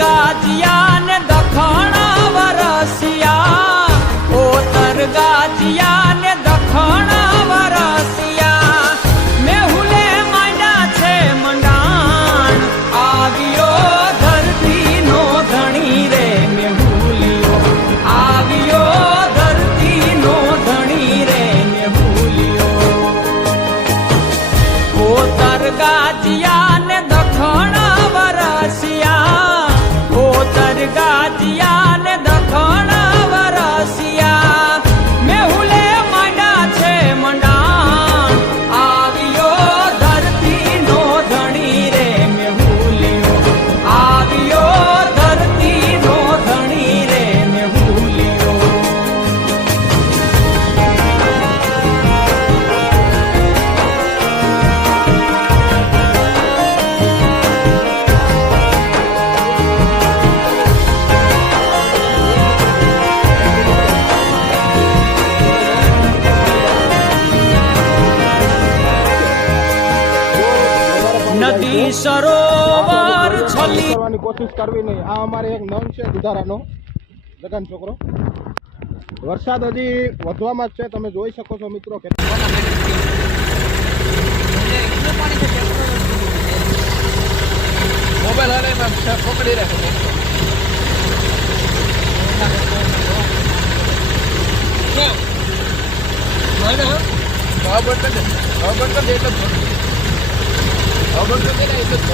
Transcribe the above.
ગાજિયા ને દખણ વરસિયા, ઓતર ગાજિયા ને દખણ વરસિયા, મેહુલે માંડ્યા છે મંડાણ, આવ્યો ધરતી નો ધણી રે મેહુલિયો, આવ્યો ધરતી નો ધણી રે મેહુલિયો, ઓતર ગાજિયા ને દખણ વરસિયા, ઓતર ગાજિયા ને દખણ વરસિયા, મેહુલે માંડ્યા છે મંડાણ, આવ્યો ધરતી નો ધણી રે મેહુલિયો, આવ્યો ધરતી નો ધણી રે મેહુલિયો. નદી સરોવર છલી કરવાની કોશિશ કરવી નહીં. આ અમારે એક નન છે દુધારાનો લગન છોકરો. વરસાદ હજી વધવામાં જ છે, તમે જોઈ શકો છો મિત્રો. મોબાઈલ હાલે પકડી રાખો. ખબર કરી દે એટલે ખબર કરી દે એટલે જ